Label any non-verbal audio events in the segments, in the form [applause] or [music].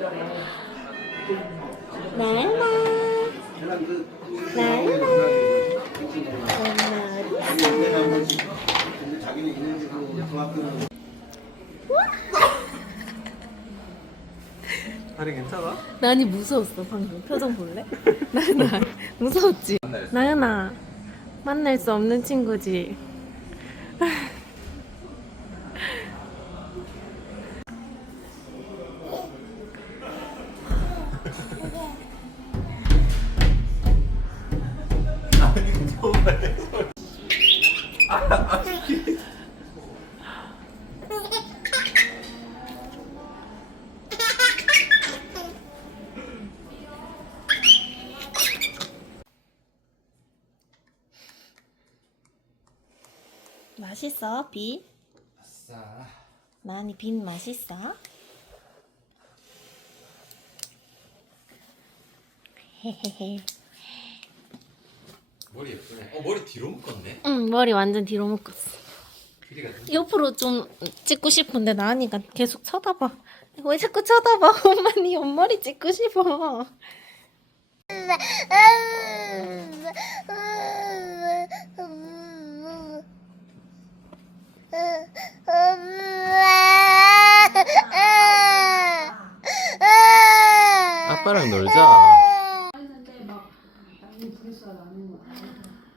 나나. 나나. 엄마. 자기는 있는 그 중학교는 다리 괜찮아? 나니 무서웠어 방금 표정 볼래? 나연아 무서웠지? 나연아 만날 수 없는 친구지? 맛있어 비? 아싸 나니 빈 맛있어? 헤헤헤 머리 예쁘네. 어 머리 뒤로 묶었네. 응 머리 완전 뒤로 묶었어 길이가 좀. 옆으로 좀 찍고 싶은데 나니가 계속 쳐다봐 왜 자꾸 쳐다봐 [laughs] 엄마 니 옆머리 찍고 싶어 아빠랑 놀자. 근데 막 나는 부르셔야 나는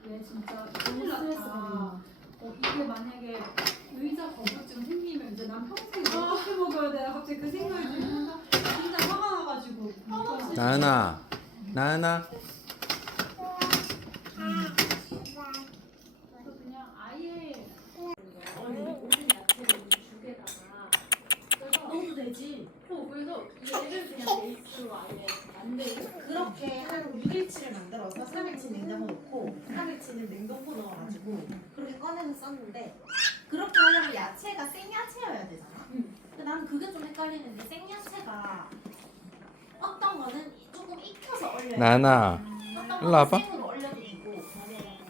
왜 진짜 큰일 났다. 어, 이게 만약에 의자 거부증 생기면 이제 난 평생 어떻게 먹어야 되나 갑자기 그 생각이 들면서 진짜 화가 나가지고 화가 나은아, 나은아. 그래서 그냥 아예 모든 야채를 죽에다가 넣어도 되지. 어, 그래서 얘를 그냥 베이스로 아예 만들고 그렇게 한 6일치를 만들어서 3일치 냉장고 넣고 3일치는 냉동고 넣어 가지고 그렇게 꺼내서 썼는데 그렇게 하려면 야채가 생야채여야 되잖아 응. 근데 나는 그게 좀 헷갈리는 데 생야채가 어떤 거는 조금 익혀서 나은아. 어떤 일로 거는 와봐. 생으로 얼려도 되고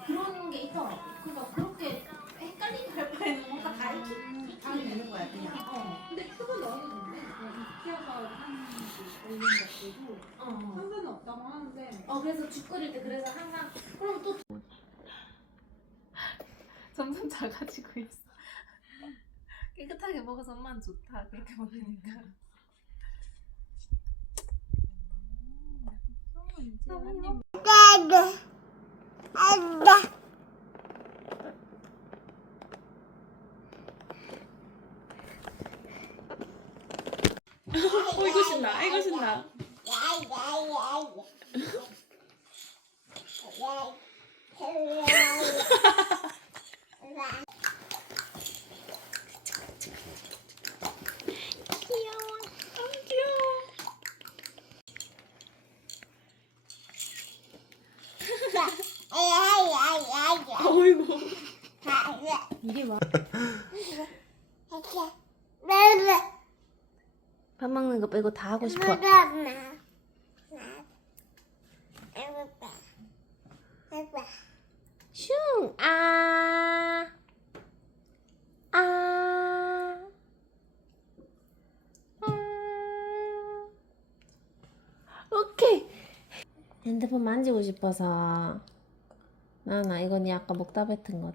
그런 게 있더라고 그러니까 그렇게 헷갈리게 할 바에는 뭔가 다 익히, 익히면 되는 거야 그냥 어. 근데 익혀서 하는 올린 어, 어. 상관은 없다고 하는데 어 그래서 죽 끓일 때 그래서 항상 그럼 또 점점 작아지고 있어. 깨끗하게 먹어서 엄마는 좋다 그렇게 먹으니까. 어 이거 신나. 이거 신나 [laughs] 아 이게 뭐 밥 먹는 거 빼고 다 하고 싶어 슝! 아! 아! 아! 오케이! 핸드폰 만지고 싶어서. 나나 니 아까 먹다 뱉은 맘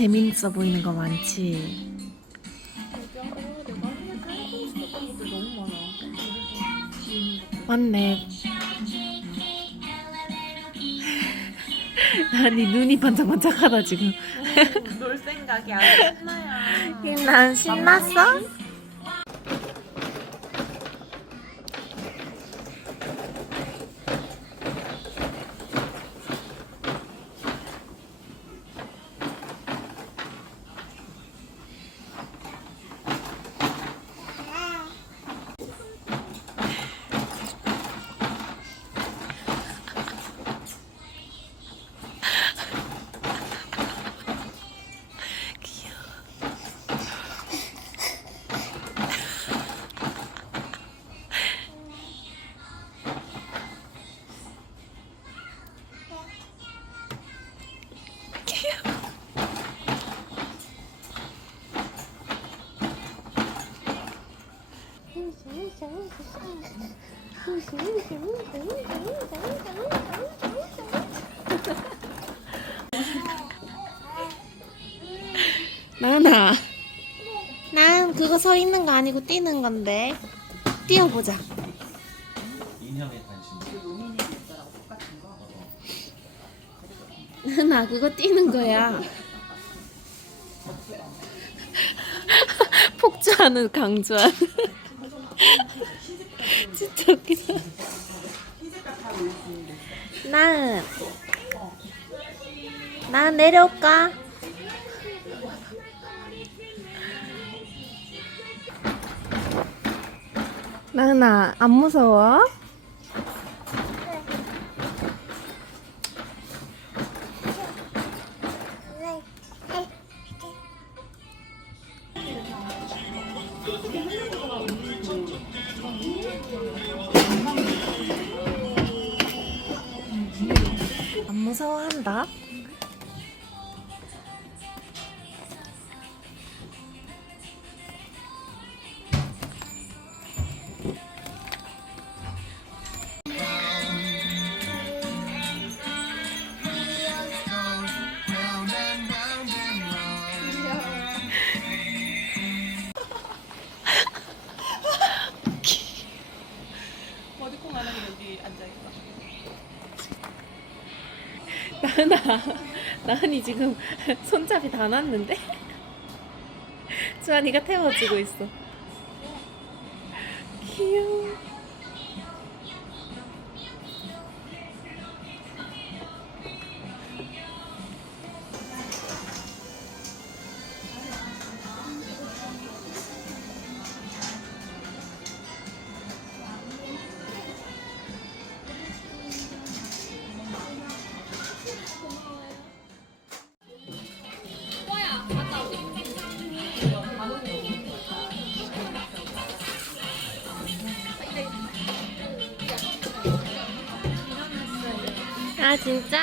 재밌어 보이는 거 많지. 맞네. [laughs] 아니 눈이 반짝반짝하다 지금. 놀 생각이 아주 신나요. [laughs] 난 신났어? 서 있는 거 아니고 뛰는 건데 뛰어보자 인형에 관심. 나나 그거 뛰는 거야 [laughs] 폭주하는 강주한 [laughs] 진짜 웃기다 나은 나은 내려올까? 나은아 안 무서워? 나은이 지금 [laughs] 손잡이 다 놨는데? [laughs] 주한이가 태워주고 있어. 아, 진짜?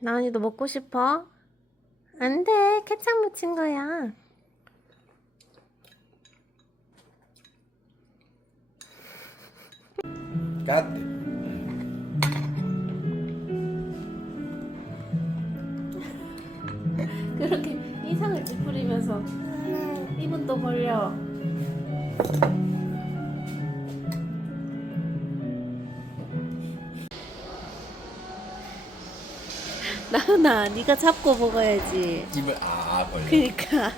나은이도 먹고 싶어? 안 돼. 케찹 묻힌 거야. 까띠. 그렇게 이상을 찌푸리면서 또 벌려. 나은아, 네가 잡고 먹어야지. 입을 아 벌려. 그니까.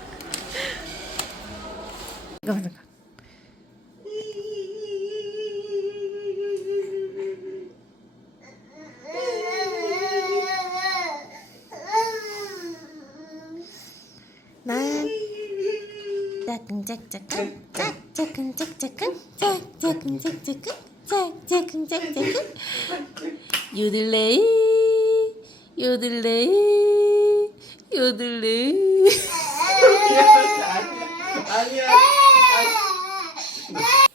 보자. 난 짜끈짝짝끈 짝짝끈짝짝끈 짝짝끈짝짝끈 짝짝끈짝짝끈 요들레이 요들레이 요들레이 아니야. If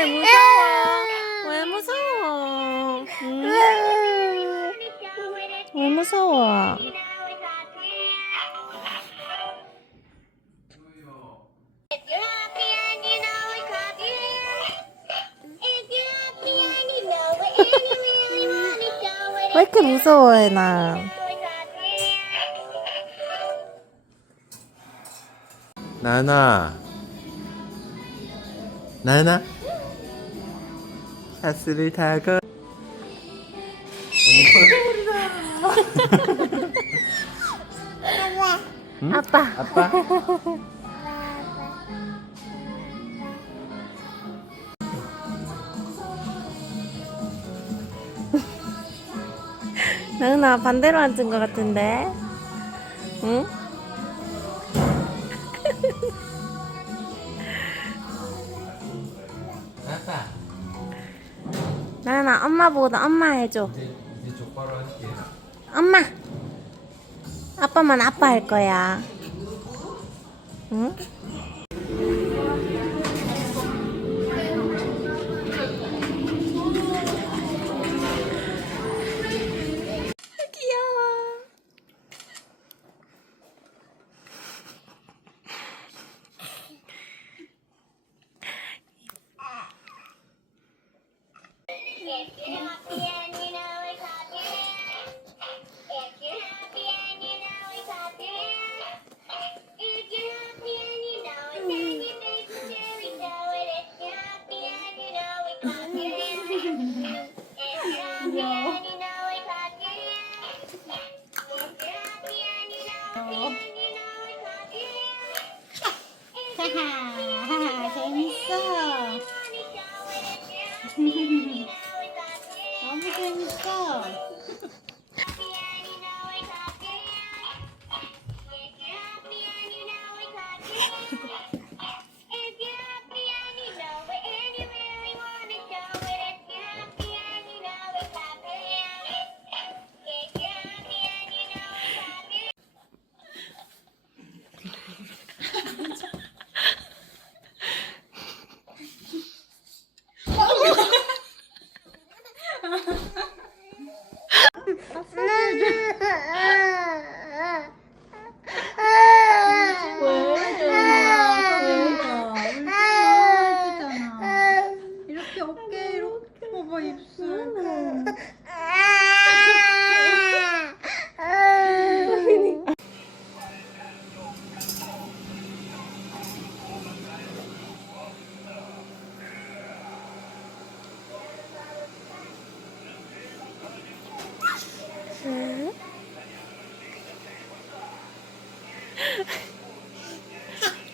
왜 무서워? 왜 무서워? 응? 왜 무서워? 왜 이렇게 무서워해 나? 나나. 나나. 가스를 타고. 아빠. 아빠. 나은아 반대로 앉은 것 같은데? 응? 엄마 보다 엄마 해줘. 이제 이제 족바로 할게. 엄마. 아빠만 아빠 할 거야. 응?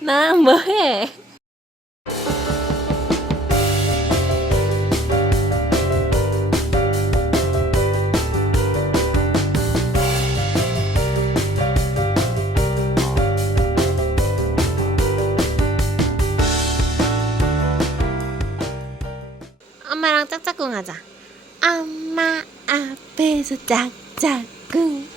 나 뭐해? 엄마랑 짝짝꿍 하자. 엄마 앞에서 짝짝꿍.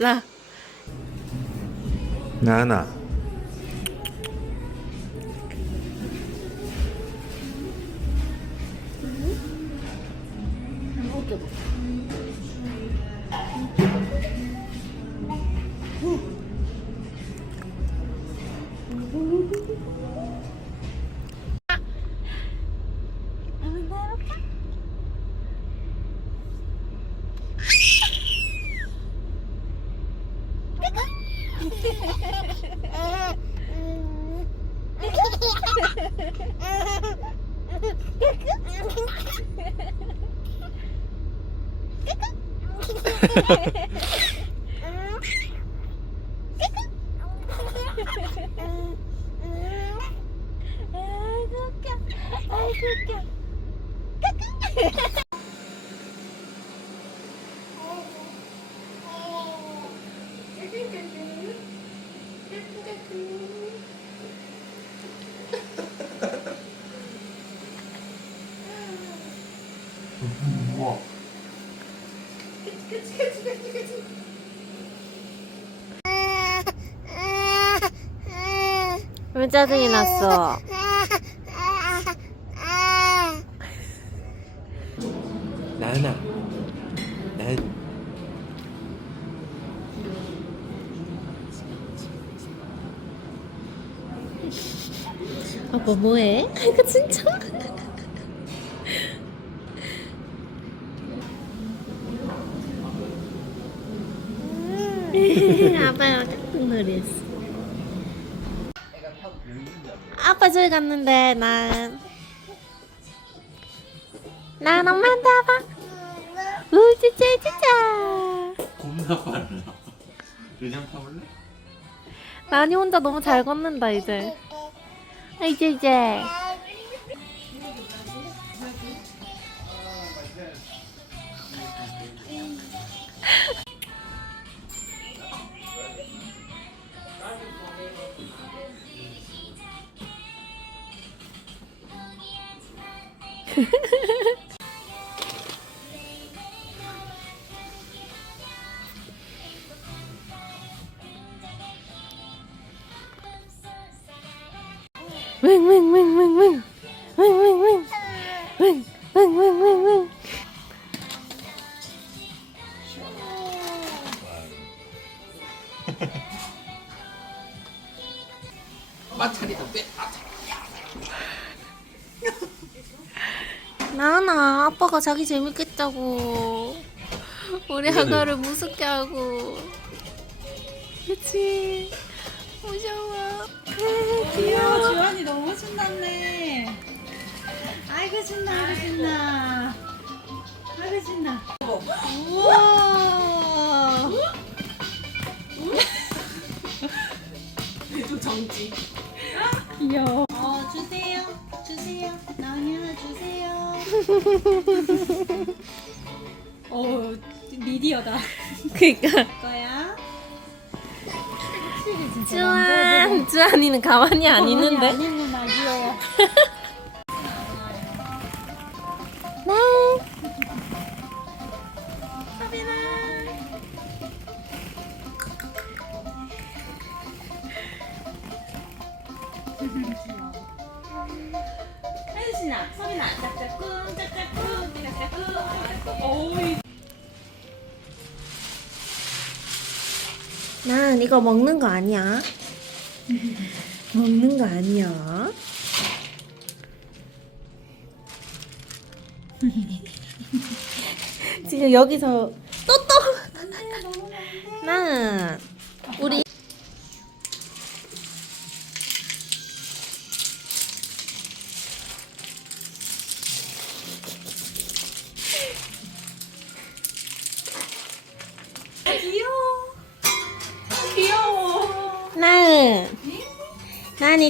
了。娜娜 줄은 [laughs] 우와. 왜 짜증이 났어? 나나. 난 아빠 뭐해? 이거 진짜? 아빠랑 했어. 아빠 저기 갔는데 난. 난 엄마한테 와봐. 우쭈쭈 쭈쭈. 겁나 빨라. 그냥 타볼래? 난이 혼자 너무 잘 걷는다 이제. 아, 이제 이제. 윙윙윙윙 윙 윙윙 윙 윙윙윙윙 마찰이다 빼. 나나 아빠가 자기 재밌겠다고. 우리 아가를 무섭게 하고. 그치? 무서워 귀여워. 주환이 너무 신났네. 아이고 신나 아이고 신나. 아이고 신나. 우와. 좀 정지. 귀여워. 어 주세요. 주세요. 나은이 하나 주세요. [laughs] 어 미디어다. 그니까. 거야 주한 주한이는 가만히 안 있는데. 안 있는 귀여워 [laughs] 네. 혜진아, 서빈아, 짝짝꿍, 짝짝꿍, 짝짝꿍. 어이. 난 이거 먹는 거 아니야. [laughs] 먹는 거 아니야. 지금 여기서 또또. 나는 우리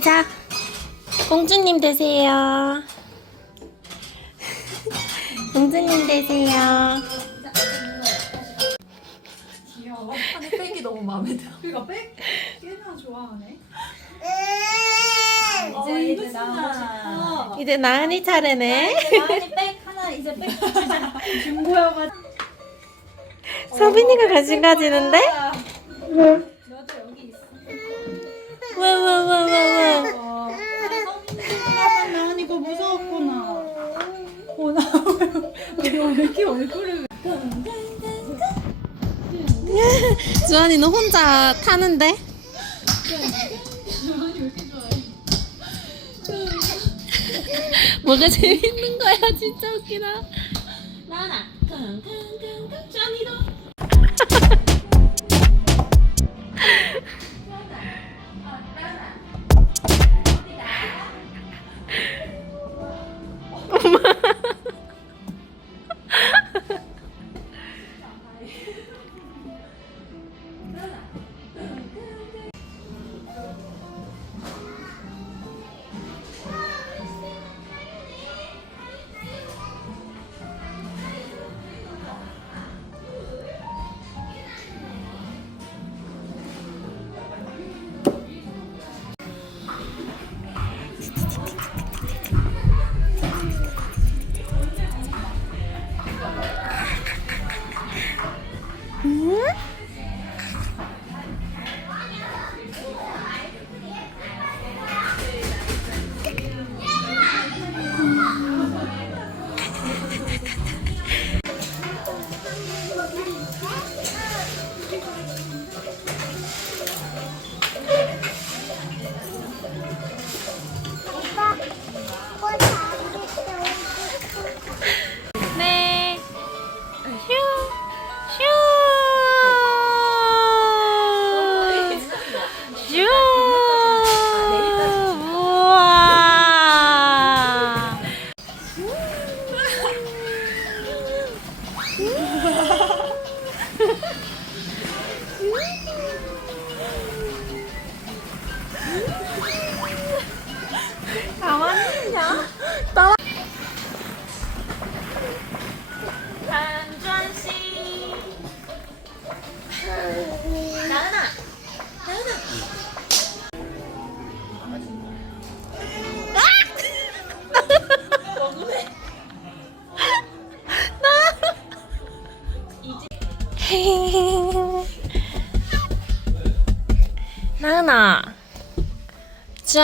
자 공주님 되세요. [laughs] 공주님 되세요. 귀여워. 백이 너무 마음에 들어. 그니까 백 꽤나 좋아하네. 어, 이제 이거 이제 나은이 차례네. 나은이 백 하나 이제 백 주자. 중고여가지고 서빈이가 관심 가지는데? 너도 여기 있어. 거 무서웠구나. 어나 왜 이렇게 얼굴을 주한이 너 혼자 타는데? 뭐가 재밌는 거야 진짜 웃기다. 나나, 쿵쿵쿵쿵, 짠이도.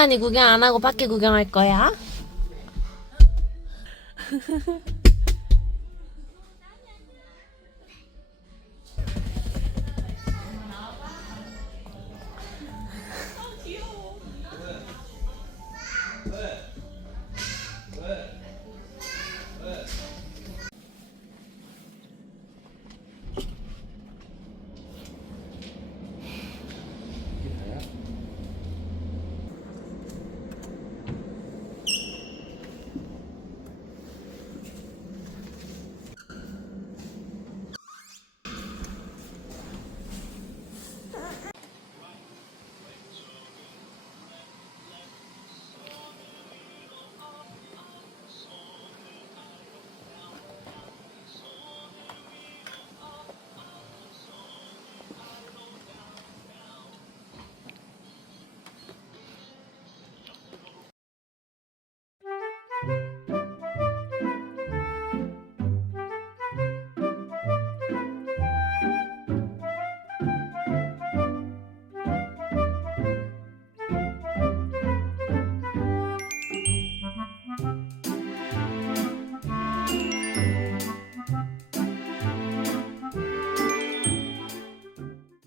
주한이 구경 안 하고 밖에 구경할 거야? [laughs]